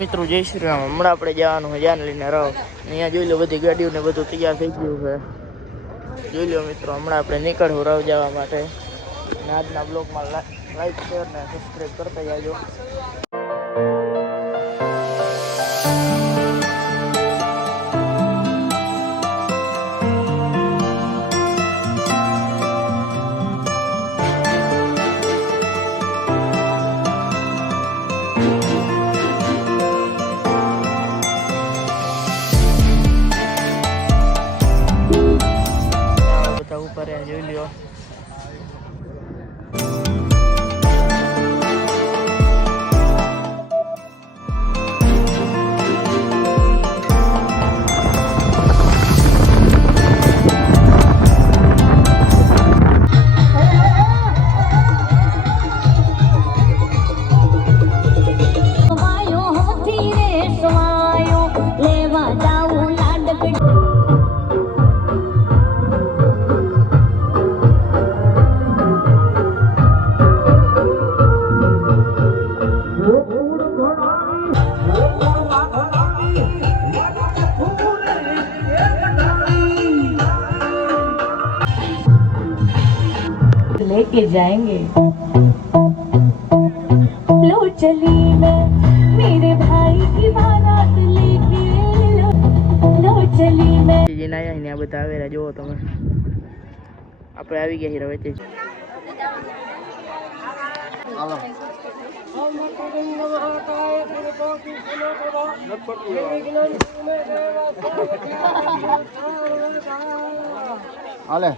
મિત્રો જય શ્રી રામ. હમણાં આપણે જવાનું છે જાન લઈને રહો. અહીંયા જોઈ લો બધી ગાડીઓ ને બધું તૈયાર થઈ ગયું છે. જોઈ લો મિત્રો, હમણાં આપણે નીકળવું રાવ જવા માટે. અને આજના બ્લોગમાં લાઈક શેર ને સબસ્ક્રાઈબ કરતા જાજો. ઉપર જોઈ લ્યો. लेके जाएंगे लो चली मैं मेरे भाई की बारात लेके लो चली मैं જેને આયા ને આ બધા આવેલા જોવો તમે. આપણે આવી ગયા હીરા વચ્ચે. હાલો. હાલે